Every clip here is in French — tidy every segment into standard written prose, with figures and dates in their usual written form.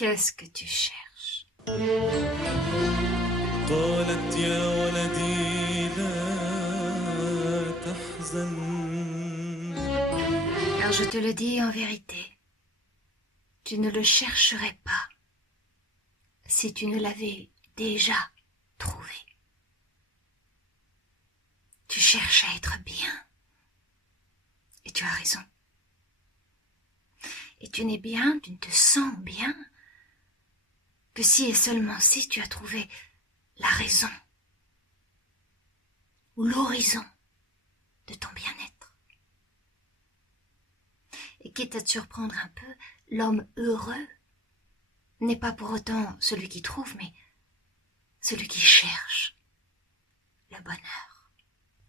Qu'est-ce que tu cherches? قالت يا ولدي لا تحزن. Car je te le dis en vérité, tu ne le chercherais pas si tu ne l'avais déjà trouvé. Tu cherches à être bien. Et tu as raison. Et tu n'es bien, tu ne te sens bien que si et seulement si tu as trouvé la raison ou l'horizon de ton bien-être. Et quitte à te surprendre un peu, l'homme heureux n'est pas pour autant celui qui trouve, mais celui qui cherche le bonheur.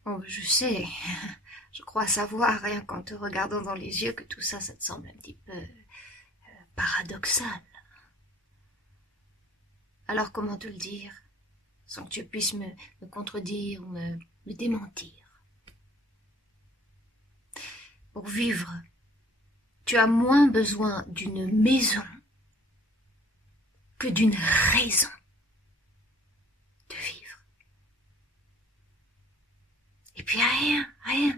Oh, je sais, je crois savoir, rien qu'en te regardant dans les yeux, que tout ça, ça te semble un petit peu paradoxal. Alors comment te le dire, sans que tu puisses me contredire ou me démentir? Pour vivre, tu as moins besoin d'une maison que d'une raison de vivre. Et puis rien,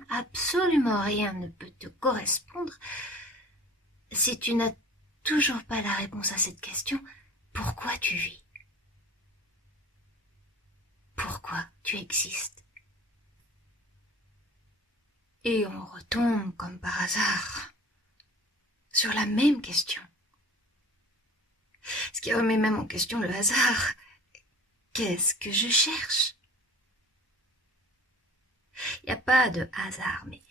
absolument rien ne peut te correspondre si tu n'as toujours pas la réponse à cette question: pourquoi tu vis? Pourquoi tu existes? Et on retombe comme par hasard sur la même question. Ce qui remet même en question le hasard. Qu'est-ce que je cherche? Il n'y a pas de hasard, mais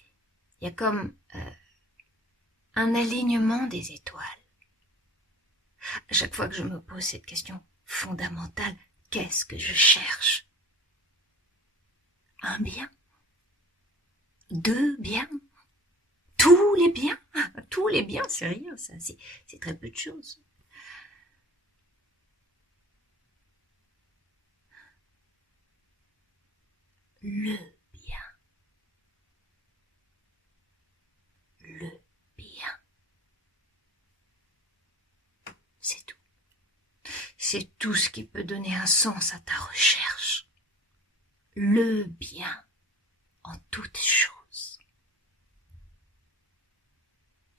il y a comme un alignement des étoiles. À chaque fois que je me pose cette question fondamentale, qu'est-ce que je cherche? Un bien? Deux biens? Tous les biens? Tous les biens, c'est rien, ça, c'est très peu de choses. Le bien. Le bien. C'est tout. C'est tout ce qui peut donner un sens à ta recherche. Le bien en toutes choses.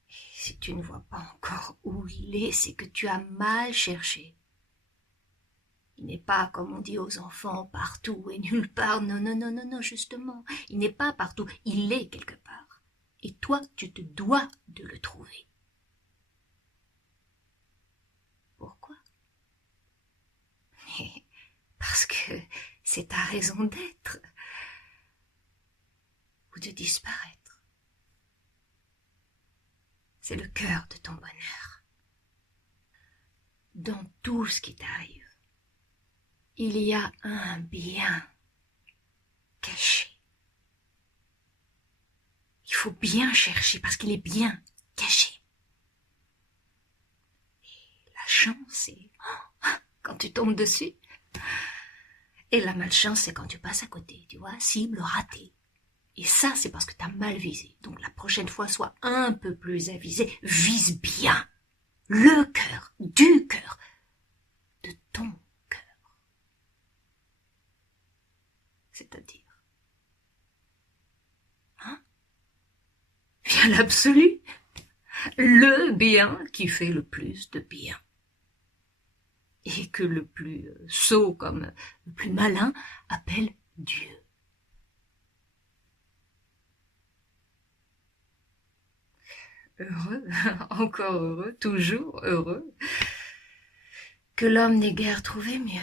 Et si tu ne vois pas encore où il est, c'est que tu as mal cherché. Il n'est pas, comme on dit aux enfants, partout et nulle part. Non, non, non, non, non, justement. Il n'est pas partout. Il est quelque part. Et toi, tu te dois de le trouver. Pourquoi? Parce que c'est ta raison d'être ou de disparaître. C'est le cœur de ton bonheur. Dans tout ce qui t'arrive, il y a un bien caché. Il faut bien chercher parce qu'il est bien caché. Et la chance, c'est quand tu tombes dessus. Et la malchance, c'est quand tu passes à côté, tu vois, cible ratée. Et ça, c'est parce que tu as mal visé. Donc la prochaine fois, sois un peu plus avisé. Vise bien le cœur, du cœur, de ton cœur. C'est-à-dire, bien l'absolu, le bien qui fait le plus de bien. Et que le plus sot comme le plus malin appelle Dieu. Heureux, encore heureux, toujours heureux, que l'homme n'ait guère trouvé mieux.